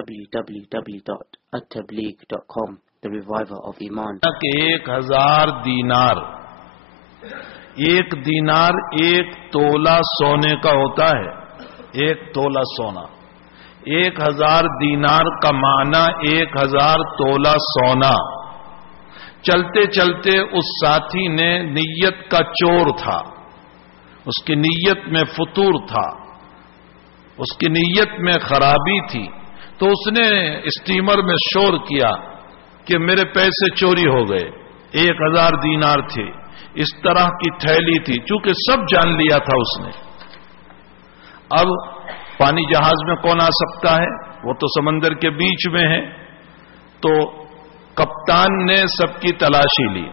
www.attableek.com, the reviver of Iman. کہ 1000 دینار، 1 دینار 1 تولہ سونے کا ہوتا ہے، 1 تولہ سونا. 1000 دینار کا معنی 1000 تولہ سونا. چلتے چلتے اس ساتھی نے نیت کا چور تھا، اس کی نیت میں فطور تھا، اس کی نیت میں خرابی تھی، تو اس نے اسٹیمر میں شور کیا کہ میرے پیسے چوری ہو گئے. 1000 دینار تھے، اس طرح کی تھیلی تھی، چونکہ سب جان لیا تھا اس نے. اب پانی جہاز میں کون آ سکتا ہے؟ وہ تو سمندر کے بیچ میں ہے. تو کپتان نے سب کی تلاشی لی،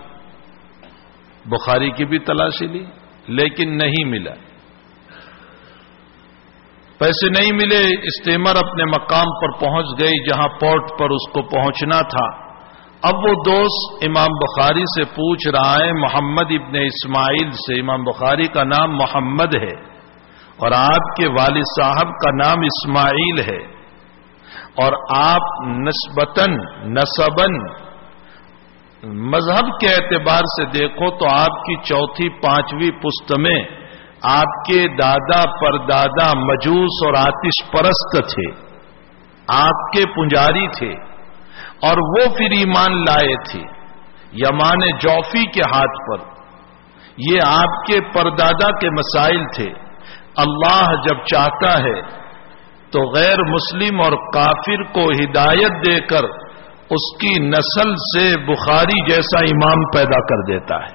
بخاری کی بھی تلاشی لی، لیکن نہیں ملا. پیسے نہیں ملے. اسٹیمر اپنے مقام پر پہنچ گئی جہاں پورٹ پر اس کو پہنچنا تھا. اب وہ دوست امام بخاری سے پوچھ رہا ہے، محمد ابن اسماعیل سے. امام بخاری کا نام محمد ہے اور آپ کے والد صاحب کا نام اسماعیل ہے، اور آپ نسباً مذہب کے اعتبار سے دیکھو تو آپ کی 4تھی 5ویں پشت میں آپ کے دادا پردادا مجوس اور آتش پرست تھے، آپ کے پجاری تھے، اور وہ پھر ایمان لائے تھے یمان جوفی کے ہاتھ پر. یہ آپ کے پردادا کے مسائل تھے. اللہ جب چاہتا ہے تو غیر مسلم اور کافر کو ہدایت دے کر اس کی نسل سے بخاری جیسا امام پیدا کر دیتا ہے.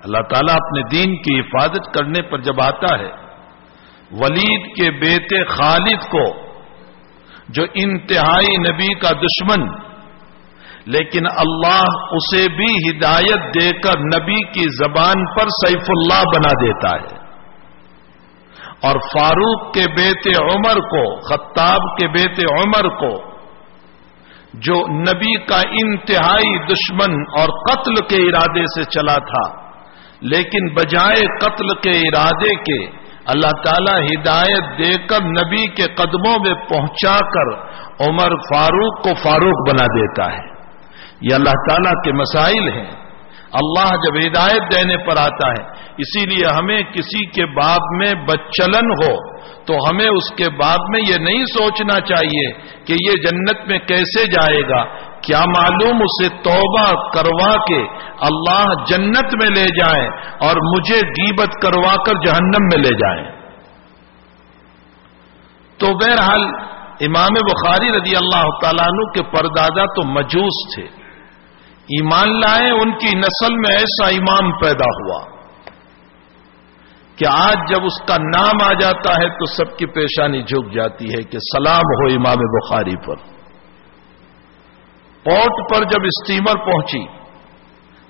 اللہ تعالیٰ اپنے دین کی حفاظت کرنے پر جب آتا ہے، ولید کے بیٹے خالد کو، جو انتہائی نبی کا دشمن، لیکن اللہ اسے بھی ہدایت دے کر نبی کی زبان پر سیف اللہ بنا دیتا ہے. اور فاروق کے بیٹے عمر کو، خطاب کے بیٹے عمر کو، جو نبی کا انتہائی دشمن اور قتل کے ارادے سے چلا تھا، لیکن بجائے قتل کے ارادے کے اللہ تعالیٰ ہدایت دے کر نبی کے قدموں میں پہنچا کر عمر فاروق کو فاروق بنا دیتا ہے. یہ اللہ تعالیٰ کے مسائل ہیں. اللہ جب ہدایت دینے پر آتا ہے، اسی لیے ہمیں کسی کے باب میں بدچلن ہو تو ہمیں اس کے باب میں یہ نہیں سوچنا چاہیے کہ یہ جنت میں کیسے جائے گا. کیا معلوم اسے توبہ کروا کے اللہ جنت میں لے جائیں اور مجھے غیبت کروا کر جہنم میں لے جائیں. تو بہرحال امام بخاری رضی اللہ تعالیٰ عنہ کے پردادا تو مجوس تھے، ایمان لائے. ان کی نسل میں ایسا امام پیدا ہوا کہ آج جب اس کا نام آ جاتا ہے تو سب کی پیشانی جھک جاتی ہے کہ سلام ہو امام بخاری پر. پورٹ پر جب اسٹیمر پہنچی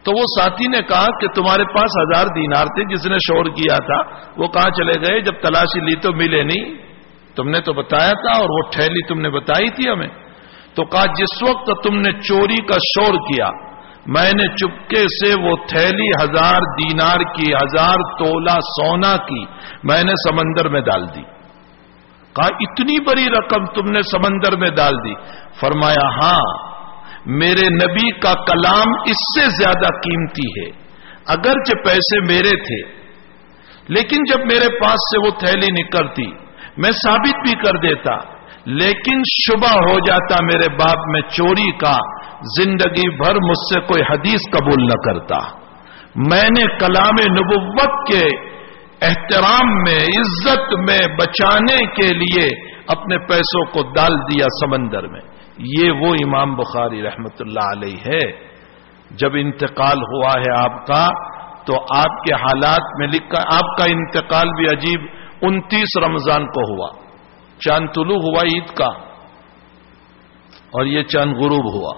تو وہ ساتھی نے کہا کہ تمہارے پاس 1000 دینار تھے، جس نے شور کیا تھا وہ کہاں چلے گئے؟ جب تلاشی لی تو ملے نہیں. تم نے تو بتایا تھا اور وہ تھیلی تم نے بتائی تھی ہمیں. تو کہا جس وقت تم نے چوری کا شور کیا، میں نے چپکے سے وہ تھیلی 1000 دینار کی، 1000 تولہ سونا کی، میں نے سمندر میں ڈال دی. کہا اتنی بڑی رقم تم نے سمندر میں ڈال دی؟ فرمایا ہاں، میرے نبی کا کلام اس سے زیادہ قیمتی ہے. اگرچہ پیسے میرے تھے، لیکن جب میرے پاس سے وہ تھیلی نکلتی میں ثابت بھی کر دیتا، لیکن شبہ ہو جاتا میرے باپ میں چوری کا، زندگی بھر مجھ سے کوئی حدیث قبول نہ کرتا. میں نے کلام نبوت کے احترام میں، عزت میں بچانے کے لیے اپنے پیسوں کو ڈال دیا سمندر میں. یہ وہ امام بخاری رحمت اللہ علیہ ہے. جب انتقال ہوا ہے آپ کا تو آپ کے حالات میں لکھا، آپ کا انتقال بھی عجیب 29 رمضان کو ہوا. چاند طلوع ہوا عید کا اور یہ چاند غروب ہوا.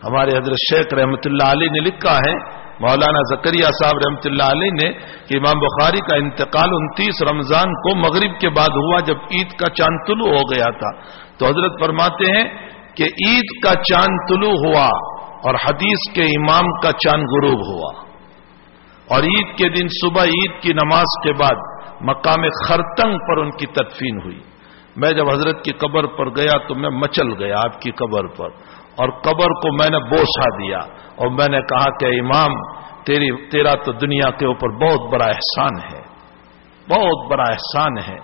ہمارے حضرت شیخ رحمت اللہ علیہ نے لکھا ہے، مولانا زکریا صاحب رحمت اللہ علیہ نے، کہ امام بخاری کا انتقال 29 رمضان کو مغرب کے بعد ہوا جب عید کا چاند طلوع ہو گیا تھا. تو حضرت فرماتے ہیں کہ عید کا چاند طلوع ہوا اور حدیث کے امام کا چاند غروب ہوا، اور عید کے دن صبح عید کی نماز کے بعد مقام خرطنگ پر ان کی تدفین ہوئی. میں جب حضرت کی قبر پر گیا تو میں مچل گیا آپ کی قبر پر، اور قبر کو میں نے بوسہ دیا اور میں نے کہا کہ امام تیرا تو دنیا کے اوپر بہت بڑا احسان ہے، بہت بڑا احسان ہے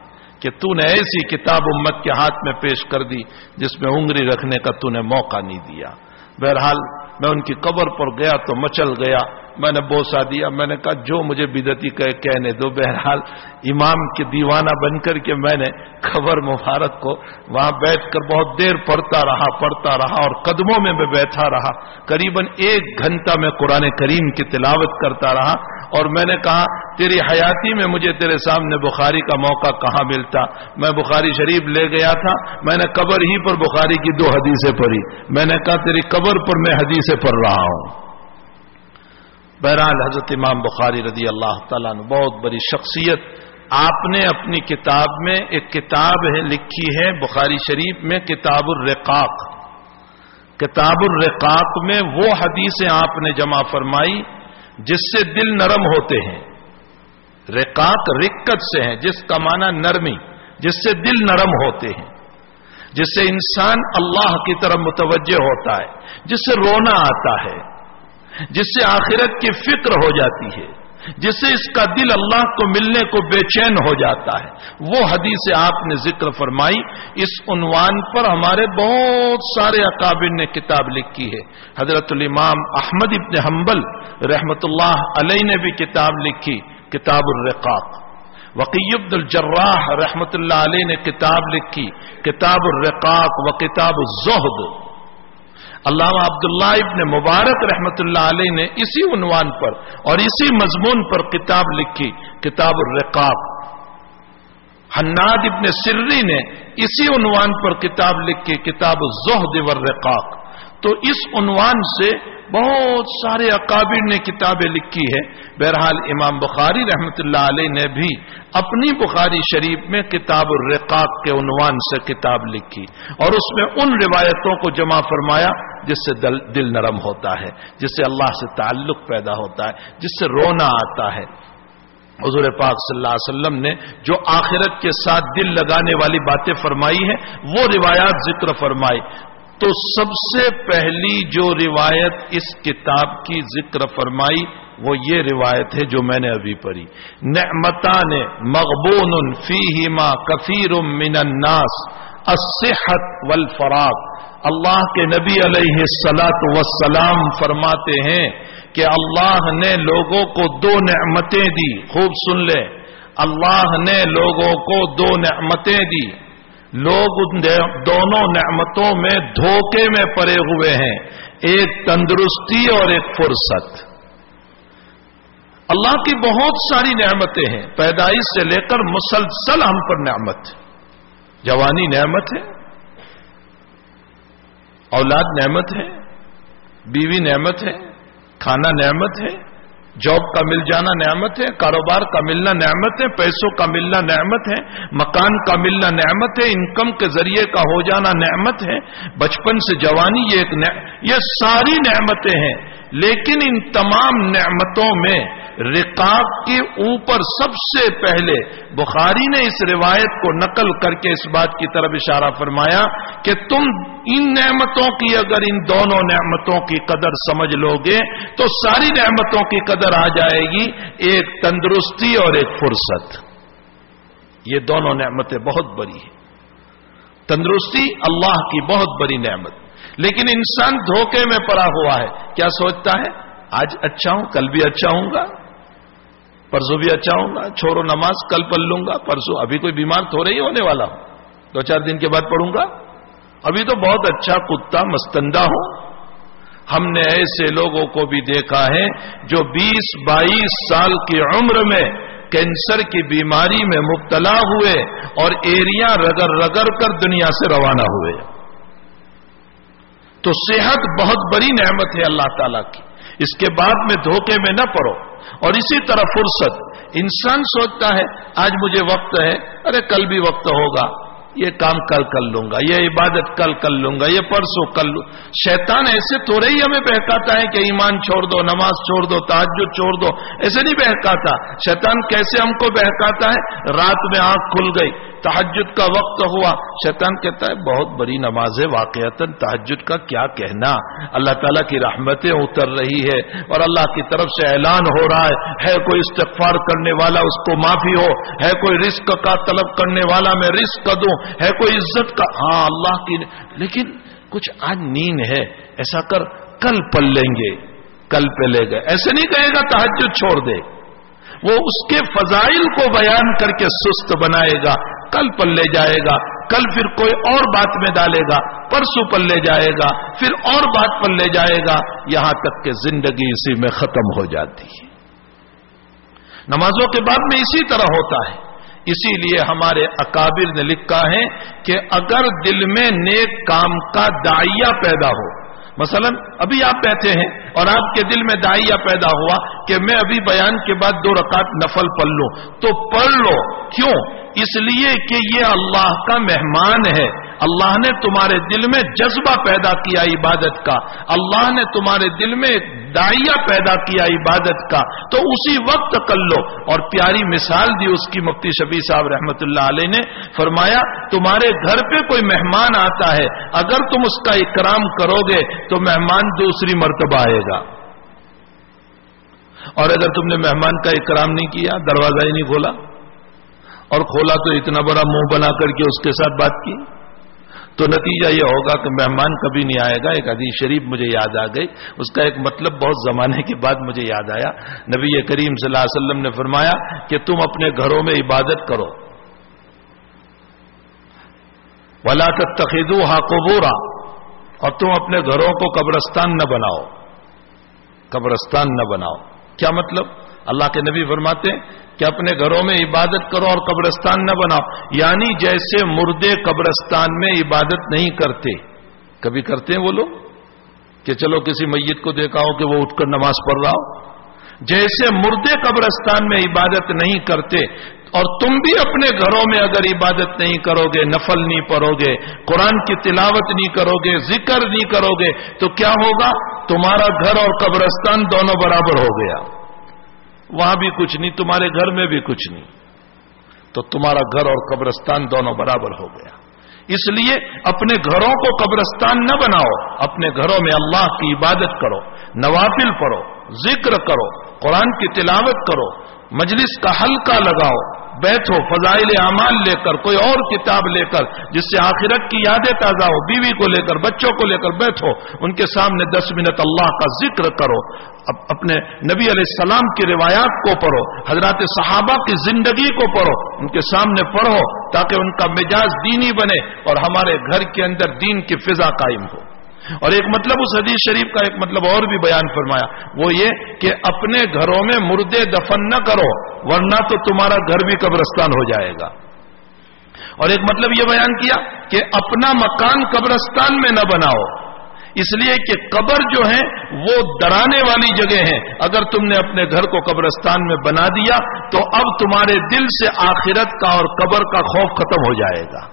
کہ تو نے ایسی کتاب امت کے ہاتھ میں پیش کر دی جس میں انگلی رکھنے کا تو نے موقع نہیں دیا۔ بہرحال میں ان کی قبر پر گیا تو مچل گیا، میں نے بوسہ دیا، میں نے کہا جو مجھے بدعتی کہنے دو۔ بہرحال امام کے دیوانہ بن کر کے میں نے قبر مبارک کو وہاں بیٹھ کر بہت دیر پڑھتا رہا اور قدموں میں بیٹھا رہا، قریباً 1 گھنٹہ میں قرآن کریم کی تلاوت کرتا رہا، اور میں نے کہا تیری حیاتی میں مجھے تیرے سامنے بخاری کا موقع کہاں ملتا، میں بخاری شریف لے گیا تھا، میں نے قبر ہی پر بخاری کی 2 حدیثیں پڑھی، میں نے کہا تیری قبر پر میں حدیثیں پڑھ رہا ہوں۔ بہرحال حضرت امام بخاری رضی اللہ تعالیٰ عنہ بہت بڑی شخصیت، آپ نے اپنی کتاب میں ایک کتاب لکھی ہے بخاری شریف میں، کتاب الرقاق۔ کتاب الرقاق میں وہ حدیثیں آپ نے جمع فرمائی جس سے دل نرم ہوتے ہیں۔ رقاق رقت سے ہیں، جس کا معنی نرمی، جس سے دل نرم ہوتے ہیں، جس سے انسان اللہ کی طرف متوجہ ہوتا ہے، جس سے رونا آتا ہے، جس سے آخرت کی فکر ہو جاتی ہے، جس سے اس کا دل اللہ کو ملنے کو بے چین ہو جاتا ہے، وہ حدیث آپ نے ذکر فرمائی۔ اس عنوان پر ہمارے بہت سارے اکابر نے کتاب لکھی ہے۔ حضرت الامام احمد ابن حنبل رحمت اللہ علیہ نے بھی کتاب لکھی، کتاب الرقاق۔ وقی بن الجراح رحمت اللہ علیہ نے کتاب لکھی، کتاب الرقاق و کتاب الزہد۔ علامہ عبداللہ ابن مبارک رحمت اللہ علیہ نے اسی عنوان پر اور اسی مضمون پر کتاب لکھی، کتاب الرقاق۔ حناد ابن سری نے اسی عنوان پر کتاب لکھی، کتاب الزہد والرقاق۔ تو اس عنوان سے بہت سارے اکابر نے کتابیں لکھی ہے۔ بہرحال امام بخاری رحمت اللہ علیہ نے بھی اپنی بخاری شریف میں کتاب الرقاق کے عنوان سے کتاب لکھی، اور اس میں ان روایتوں کو جمع فرمایا جس سے دل نرم ہوتا ہے، جس سے اللہ سے تعلق پیدا ہوتا ہے، جس سے رونا آتا ہے۔ حضور پاک صلی اللہ علیہ وسلم نے جو آخرت کے ساتھ دل لگانے والی باتیں فرمائی ہیں وہ روایات ذکر فرمائی۔ تو سب سے پہلی جو روایت اس کتاب کی ذکر فرمائی وہ یہ روایت ہے جو میں نے ابھی پڑھی، نعمتان مغبون فیہما کثیر من الناس الصحت والفراغ۔ اللہ کے نبی علیہ الصلاۃ والسلام فرماتے ہیں کہ اللہ نے لوگوں کو 2 نعمتیں دی، خوب سن لیں، اللہ نے لوگوں کو 2 نعمتیں دی، لوگ ان دونوں نعمتوں میں دھوکے میں پڑے ہوئے ہیں، ایک تندرستی اور ایک فرصت۔ اللہ کی بہت ساری نعمتیں ہیں، پیدائش سے لے کر مسلسل ہم پر نعمت، جوانی نعمت ہے، اولاد نعمت ہے، بیوی نعمت ہے، کھانا نعمت ہے، جاب کا مل جانا نعمت ہے، کاروبار کا ملنا نعمت ہے، پیسوں کا ملنا نعمت ہے، مکان کا ملنا نعمت ہے، انکم کے ذریعے کا ہو جانا نعمت ہے، بچپن سے جوانی یہ ساری نعمتیں ہیں۔ لیکن ان تمام نعمتوں میں رقاق کے اوپر سب سے پہلے بخاری نے اس روایت کو نقل کر کے اس بات کی طرف اشارہ فرمایا کہ تم ان نعمتوں کی اگر ان دونوں نعمتوں کی قدر سمجھ لو گے تو ساری نعمتوں کی قدر آ جائے گی، ایک تندرستی اور ایک فرصت۔ یہ دونوں نعمتیں بہت بڑی ہیں۔ تندرستی اللہ کی بہت بڑی نعمت، لیکن انسان دھوکے میں پڑا ہوا ہے، کیا سوچتا ہے آج اچھا ہوں کل بھی اچھا ہوں گا، پرسوں بھی اچھا ہوں گا، چھوڑو نماز کل پڑھ لوں گا، پرسوں ابھی کوئی بیمار تھوڑے ہی ہونے والا ہوں، 2-4 دن کے بعد پڑھوں گا، ابھی تو بہت اچھا کتا مستندہ ہوں۔ ہم نے ایسے لوگوں کو بھی دیکھا ہے جو 20-22 سال کی عمر میں کینسر کی بیماری میں مبتلا ہوئے اور ایریا رگڑ رگڑ کر دنیا سے روانہ ہوئے۔ تو صحت بہت بڑی نعمت ہے اللہ تعالیٰ کی، اس کے بعد میں دھوکے میں نہ پڑو۔ اور اسی طرح فرصت، انسان سوچتا ہے آج مجھے وقت ہے، ارے کل بھی وقت ہوگا، یہ کام کل کر لوں گا، یہ عبادت کل کر لوں گا، یہ پرسوں کر لوں۔ شیطان ایسے تھوڑے ہی ہمیں بہکاتا ہے کہ ایمان چھوڑ دو، نماز چھوڑ دو، تہجد چھوڑ دو، ایسے نہیں بہکاتا۔ شیطان کیسے ہم کو بہکاتا ہے؟ رات میں آنکھ کھل گئی، تہجد کا وقت ہوا، شیطان کہتا ہے بہت بڑی نماز ہے، واقعتاً تہجد کا کیا کہنا، اللہ تعالیٰ کی رحمتیں اتر رہی ہے اور اللہ کی طرف سے اعلان ہو رہا ہے کوئی استغفار کرنے والا اس کو معافی ہو، ہے کوئی رزق کا طلب کرنے والا میں رزق دوں، ہے کوئی عزت کا، ہاں اللہ کی، لیکن کچھ آج نیند ہے، ایسا کر کل پل لیں گے، کل پہ لے گئے، ایسے نہیں کہے گا تہجد چھوڑ دے، وہ اس کے فضائل کو بیان کر کے سست بنائے گا، کل پر لے جائے گا، کل پھر کوئی اور بات میں ڈالے گا، پرسوں پر لے جائے گا، پھر اور بات پر لے جائے گا، یہاں تک کہ زندگی اسی میں ختم ہو جاتی ہے۔ نمازوں کے بعد میں اسی طرح ہوتا ہے، اسی لیے ہمارے اکابر نے لکھا ہے کہ اگر دل میں نیک کام کا داعیہ پیدا ہو، مثلا ابھی آپ بیٹھے ہیں اور آپ کے دل میں داعیہ پیدا ہوا کہ میں ابھی بیان کے بعد 2 رکعت نفل پڑھ لوں، تو پڑھ لو، کیوں؟ اس لیے کہ یہ اللہ کا مہمان ہے، اللہ نے تمہارے دل میں جذبہ پیدا کیا عبادت کا، اللہ نے تمہارے دل میں داعیہ پیدا کیا عبادت کا، تو اسی وقت کر لو۔ اور پیاری مثال دی اس کی مفتی شفیع صاحب رحمت اللہ علیہ نے، فرمایا تمہارے گھر پہ کوئی مہمان آتا ہے، اگر تم اس کا اکرام کرو گے تو مہمان دوسری مرتبہ آئے گا، اور اگر تم نے مہمان کا اکرام نہیں کیا، دروازہ ہی نہیں کھولا، اور کھولا تو اتنا بڑا منہ بنا کر کے اس کے ساتھ بات کی، تو نتیجہ یہ ہوگا کہ مہمان کبھی نہیں آئے گا۔ ایک حدیث شریف مجھے یاد آ گئی، اس کا ایک مطلب بہت زمانے کے بعد مجھے یاد آیا، نبی کریم صلی اللہ علیہ وسلم نے فرمایا کہ تم اپنے گھروں میں عبادت کرو، وَلَا تَتَّخِذُوهَا قُبُورًا، اور تم اپنے گھروں کو قبرستان نہ بناؤ، قبرستان نہ بناؤ۔ کیا مطلب؟ اللہ کے نبی فرماتے ہیں کہ اپنے گھروں میں عبادت کرو اور قبرستان نہ بناؤ، یعنی جیسے مردے قبرستان میں عبادت نہیں کرتے، کبھی کرتے ہیں وہ لوگ کہ چلو کسی میت کو دیکھا ہو کہ وہ اٹھ کر نماز پڑھ رہا ہو، جیسے مردے قبرستان میں عبادت نہیں کرتے، اور تم بھی اپنے گھروں میں اگر عبادت نہیں کرو گے، نفل نہیں پڑھو گے، قرآن کی تلاوت نہیں کرو گے، ذکر نہیں کرو گے، تو کیا ہوگا؟ تمہارا گھر اور قبرستان دونوں برابر ہو گیا، وہاں بھی کچھ نہیں، تمہارے گھر میں بھی کچھ نہیں، تو تمہارا گھر اور قبرستان دونوں برابر ہو گیا۔ اس لیے اپنے گھروں کو قبرستان نہ بناؤ، اپنے گھروں میں اللہ کی عبادت کرو، نوافل پڑھو، ذکر کرو، قرآن کی تلاوت کرو، مجلس کا حلقہ لگاؤ، بیٹھو فضائل اعمال لے کر، کوئی اور کتاب لے کر جس سے آخرت کی یادیں تازہ ہو، بیوی کو لے کر، بچوں کو لے کر بیٹھو، ان کے سامنے 10 منٹ اللہ کا ذکر کرو، اپنے نبی علیہ السلام کی روایات کو پڑھو، حضرات صحابہ کی زندگی کو پڑھو، ان کے سامنے پڑھو تاکہ ان کا مزاج دینی بنے اور ہمارے گھر کے اندر دین کی فضا قائم ہو۔ اور ایک مطلب اس حدیث شریف کا ایک مطلب اور بھی بیان فرمایا، وہ یہ کہ اپنے گھروں میں مردے دفن نہ کرو، ورنہ تو تمہارا گھر بھی قبرستان ہو جائے گا۔ اور ایک مطلب یہ بیان کیا کہ اپنا مکان قبرستان میں نہ بناؤ، اس لیے کہ قبر جو ہے وہ ڈرانے والی جگہ ہے، اگر تم نے اپنے گھر کو قبرستان میں بنا دیا تو اب تمہارے دل سے آخرت کا اور قبر کا خوف ختم ہو جائے گا،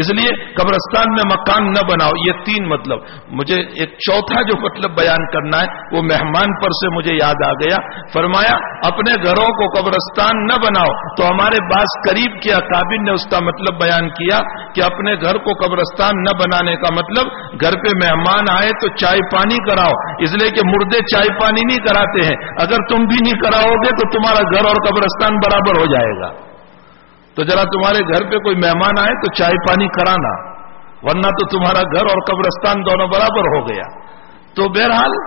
اس لیے قبرستان میں مکان نہ بناؤ۔ یہ 3 مطلب، مجھے ایک چوتھا جو مطلب بیان کرنا ہے وہ مہمان پر سے مجھے یاد آ گیا، فرمایا اپنے گھروں کو قبرستان نہ بناؤ، تو ہمارے بعض قریب کے اکابر نے اس کا مطلب بیان کیا کہ اپنے گھر کو قبرستان نہ بنانے کا مطلب گھر پہ مہمان آئے تو چائے پانی کراؤ، اس لیے کہ مردے چائے پانی نہیں کراتے ہیں، اگر تم بھی نہیں کراؤ گے تو تمہارا گھر اور قبرستان برابر ہو جائے گا، تو ذرا تمہارے گھر پہ کوئی مہمان آئے تو چائے پانی کرانا، ورنہ تو تمہارا گھر اور قبرستان دونوں برابر ہو گیا۔ تو بہرحال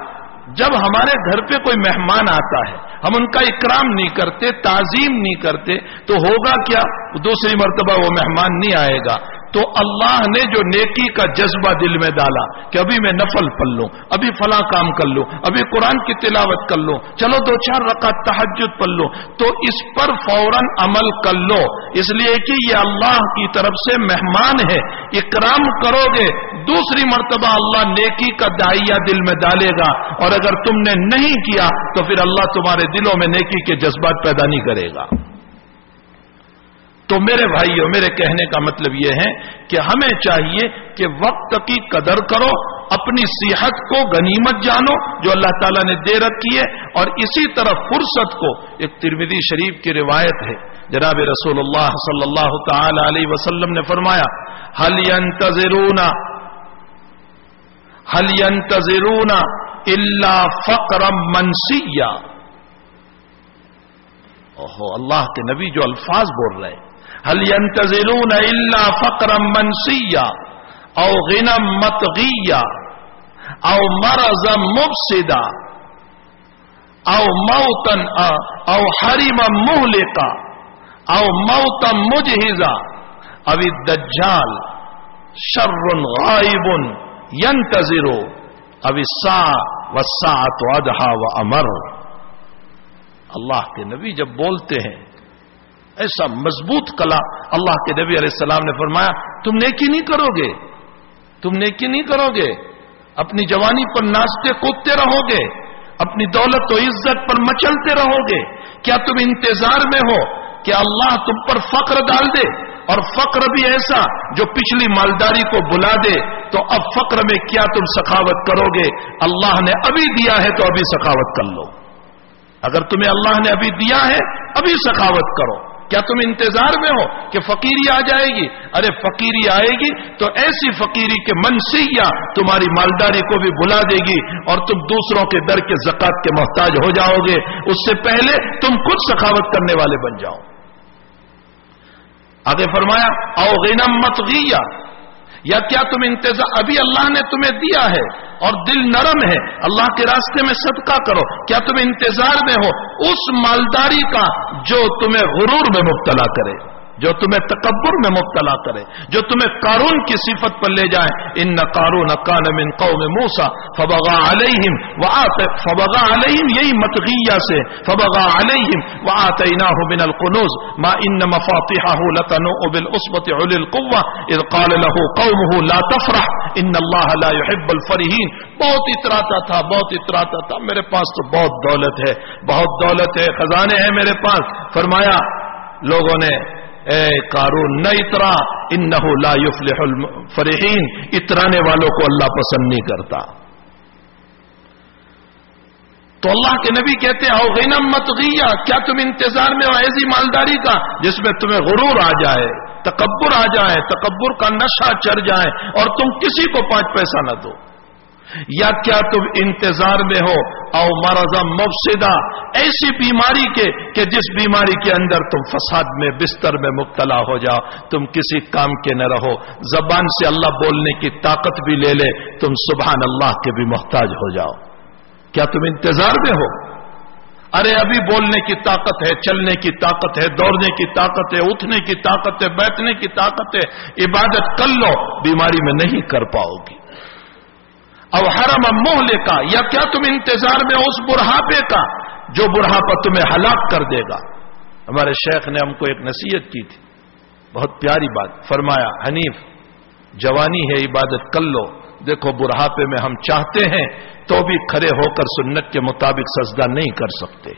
جب ہمارے گھر پہ کوئی مہمان آتا ہے، ہم ان کا اکرام نہیں کرتے، تعظیم نہیں کرتے، تو ہوگا کیا؟ دوسری مرتبہ وہ مہمان نہیں آئے گا۔ تو اللہ نے جو نیکی کا جذبہ دل میں ڈالا کہ ابھی میں نفل پڑھ لوں، ابھی فلاں کام کر لوں، ابھی قرآن کی تلاوت کر لوں، چلو 2-4 رکعت تہجد پڑھ لوں، تو اس پر فوراً عمل کر لو، اس لیے کہ یہ اللہ کی طرف سے مہمان ہے، اکرام کرو گے، دوسری مرتبہ اللہ نیکی کا داعیہ دل میں ڈالے گا، اور اگر تم نے نہیں کیا تو پھر اللہ تمہارے دلوں میں نیکی کے جذبات پیدا نہیں کرے گا۔ تو میرے بھائیوں، میرے کہنے کا مطلب یہ ہے کہ ہمیں چاہیے کہ وقت کی قدر کرو، اپنی صحت کو غنیمت جانو جو اللہ تعالیٰ نے دے رکھی ہے، اور اسی طرح فرصت کو، ایک ترمذی شریف کی روایت ہے جناب رسول اللہ صلی اللہ تعالی علیہ وسلم نے فرمایا هل ينتظرون الا فقرا منسیا. اللہ کے نبی جو الفاظ بول رہے ہیں، هل ينتظرون الا فقرا منسیا او غنى مطغیا او مرضا مفسدا او موتا او حرما مهلكا او موتا مجهزا او الدجال شر غائب ينتظر او الساعة والساعة ادہا وامر. اللہ کے نبی جب بولتے ہیں ایسا مضبوط کلام، اللہ کے نبی علیہ السلام نے فرمایا تم نیکی نہیں کرو گے، تم نیکی نہیں کرو گے، اپنی جوانی پر ناچتے کودتے رہو گے، اپنی دولت و عزت پر مچلتے رہو گے. کیا تم انتظار میں ہو کہ اللہ تم پر فقر ڈال دے، اور فقر بھی ایسا جو پچھلی مالداری کو بلا دے؟ تو اب فقر میں کیا تم سخاوت کرو گے؟ اللہ نے ابھی دیا ہے تو ابھی سخاوت کر لو. اگر تمہیں اللہ نے ابھی دیا ہے ابھی سخاوت کرو. کیا تم انتظار میں ہو کہ فقیری آ جائے گی؟ ارے فقیری آئے گی تو ایسی فقیری کے منسیہ تمہاری مالداری کو بھی بلا دے گی اور تم دوسروں کے در کے زکات کے محتاج ہو جاؤ گے. اس سے پہلے تم خود سخاوت کرنے والے بن جاؤ. آگے فرمایا او غنى مطغیا، یا کیا تم انتظار، ابھی اللہ نے تمہیں دیا ہے اور دل نرم ہے، اللہ کے راستے میں صدقہ کرو. کیا تم انتظار میں ہو اس مالداری کا جو تمہیں غرور میں مبتلا کرے، جو تمہیں تکبر میں مبتلا کرے، جو تمہیں قارون کی صفت پر لے جائے؟ ان قارون کان من قوم موسیٰ فبغى علیہم، یہی مطغیہ سے فبغى علیہم وآتیناہ من الکنوز ما ان مفاتحہ لتنوء بالعصبۃ اولي القوة اذ قال له قومه لا تفرح ان اللہ لا يحب الفرحین. بہت اتراتا تھا میرے پاس تو بہت دولت ہے، بہت دولت ہے، خزانے ہیں میرے پاس. فرمایا لوگوں نے اے قارون نہ اترا، انہ لا یفلح الفرحین، اترانے والوں کو اللہ پسند نہیں کرتا. تو اللہ کے نبی کہتے ہیں او غنى مطغیا، کیا تم انتظار میں ہو ایسی مالداری کا جس میں تمہیں غرور آ جائے، تکبر آ جائے، تکبر کا نشہ چڑھ جائے اور تم کسی کو 5 پیسہ نہ دو؟ یا کیا تم انتظار میں ہو او مرضا مفسدا، ایسی بیماری کے کہ جس بیماری کے اندر تم فساد میں بستر میں مبتلا ہو جاؤ، تم کسی کام کے نہ رہو، زبان سے اللہ بولنے کی طاقت بھی لے لے، تم سبحان اللہ کے بھی محتاج ہو جاؤ. کیا تم انتظار میں ہو؟ ارے ابھی بولنے کی طاقت ہے، چلنے کی طاقت ہے، دوڑنے کی طاقت ہے، اٹھنے کی طاقت ہے، بیٹھنے کی طاقت ہے، عبادت کر لو، بیماری میں نہیں کر پاؤ گی. او حرم مہلکا، یا کیا تم انتظار میں اس بڑھاپے کا جو بڑھاپا تمہیں ہلاک کر دے گا؟ ہمارے شیخ نے ہم کو ایک نصیحت کی تھی، بہت پیاری بات فرمایا، حنیف جوانی ہے عبادت کر لو، دیکھو بڑھاپے میں ہم چاہتے ہیں تو بھی کھڑے ہو کر سنت کے مطابق سجدہ نہیں کر سکتے.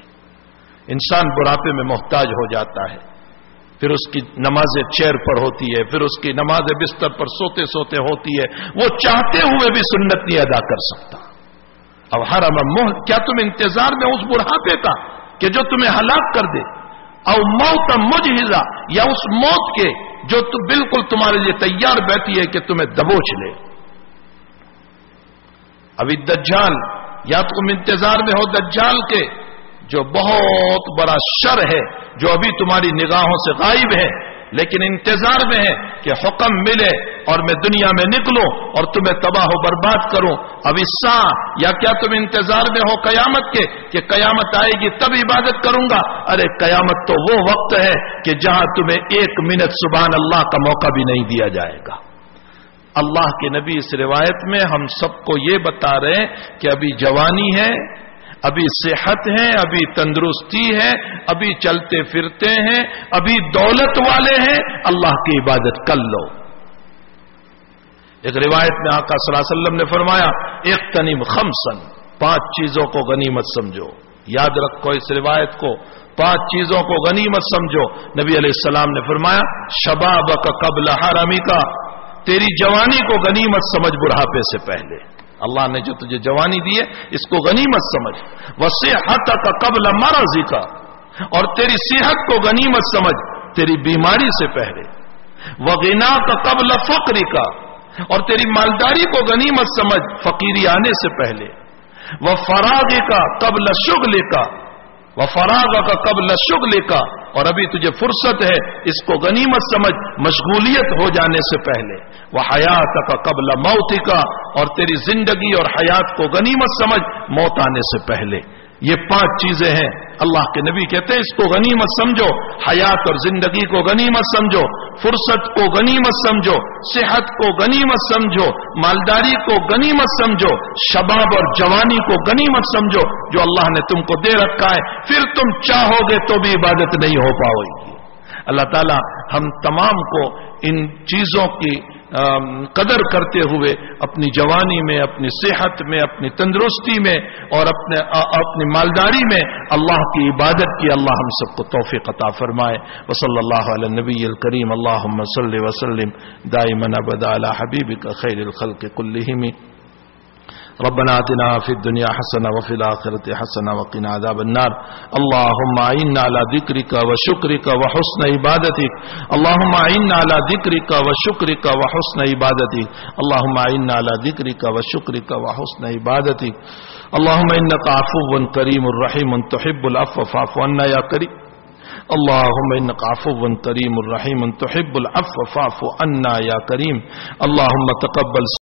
انسان بڑھاپے میں محتاج ہو جاتا ہے، پھر اس کی نماز چیئر پر ہوتی ہے، پھر اس کی نماز بستر پر سوتے سوتے ہوتی ہے، وہ چاہتے ہوئے بھی سنت نہیں ادا کر سکتا. اب حرم کیا تم انتظار میں اس بڑھاپے کا کہ جو تمہیں ہلاک کر دے؟ او موت مجہزہ، یا اس موت کے جو بالکل تمہارے لیے تیار بیٹھی ہے کہ تمہیں دبوچ لے. ابھی دجال، یا تم انتظار میں ہو دجال کے جو بہت بڑا شر ہے جو ابھی تمہاری نگاہوں سے غائب ہے، لیکن انتظار میں ہے کہ حکم ملے اور میں دنیا میں نکلوں اور تمہیں تباہ و برباد کروں. اب اسا، یا کیا تم انتظار میں ہو قیامت کے کہ قیامت آئے گی تب عبادت کروں گا؟ ارے قیامت تو وہ وقت ہے کہ جہاں تمہیں 1 منٹ سبحان اللہ کا موقع بھی نہیں دیا جائے گا. اللہ کے نبی اس روایت میں ہم سب کو یہ بتا رہے ہیں کہ ابھی جوانی ہے، ابھی صحت ہے، ابھی تندرستی ہے، ابھی چلتے پھرتے ہیں، ابھی دولت والے ہیں، اللہ کی عبادت کر لو. ایک روایت میں آقا صلی اللہ علیہ وسلم نے فرمایا اغتنم خمسا، 5 چیزوں کو غنیمت سمجھو. یاد رکھو اس روایت کو، 5 چیزوں کو غنیمت سمجھو. نبی علیہ السلام نے فرمایا شبابک قبل حرمک، تیری جوانی کو غنیمت سمجھ بڑھاپے سے پہلے. اللہ نے جو تجھے جوانی دی ہے اس کو غنیمت سمجھ. وصحتک قبل مرضک، اور تیری صحت کو غنیمت سمجھ تیری بیماری سے پہلے، وغناک قبل فقرک، اور تیری مالداری کو غنیمت سمجھ فقیری آنے سے پہلے، وفراغک قبل شغلک، وفراغک قبل شغلک، اور ابھی تجھے فرصت ہے اس کو غنیمت سمجھ مشغولیت ہو جانے سے پہلے، وحیاتک قبل موتک، اور تیری زندگی اور حیات کو غنیمت سمجھ موت آنے سے پہلے۔ یہ 5 چیزیں ہیں، اللہ کے نبی کہتے ہیں اس کو غنیمت سمجھو، حیات اور زندگی کو غنیمت سمجھو، فرصت کو غنیمت سمجھو، صحت کو غنیمت سمجھو، مالداری کو غنیمت سمجھو، شباب اور جوانی کو غنیمت سمجھو جو اللہ نے تم کو دے رکھا ہے، پھر تم چاہو گے تو بھی عبادت نہیں ہو پاؤ گی۔ اللہ تعالی ہم تمام کو ان چیزوں کی قدر کرتے ہوئے اپنی جوانی میں، اپنی صحت میں، اپنی تندرستی میں اور اپنی مالداری میں اللہ کی عبادت کی اللہ ہم سب کو توفیق عطا فرمائے۔ وصلی اللہ علی النبی الکریم، اللہم صلی وسلم دائما ابدا علی حبیبک خیر الخلق کلہم۔ ربنا آتنا فی الدنیا حسنہ وفی الآخرۃ حسنہ وقنا عذاب النار۔ اللہم اعنا علی ذکرک وشکرک وحسن عبادتک، اللہم اعنا علی ذکرک وشکرک وحسن عبادتک، اللہم اعنا علی ذکرک وشکرک وحسن عبادتک، اللہم انک عفو کریم رحیم تحب العفو فاعف عنا یا کریم، اللہم انک عفو کریم رحیم تحب العفو فاعف عنا یا کریم، اللہم تقبل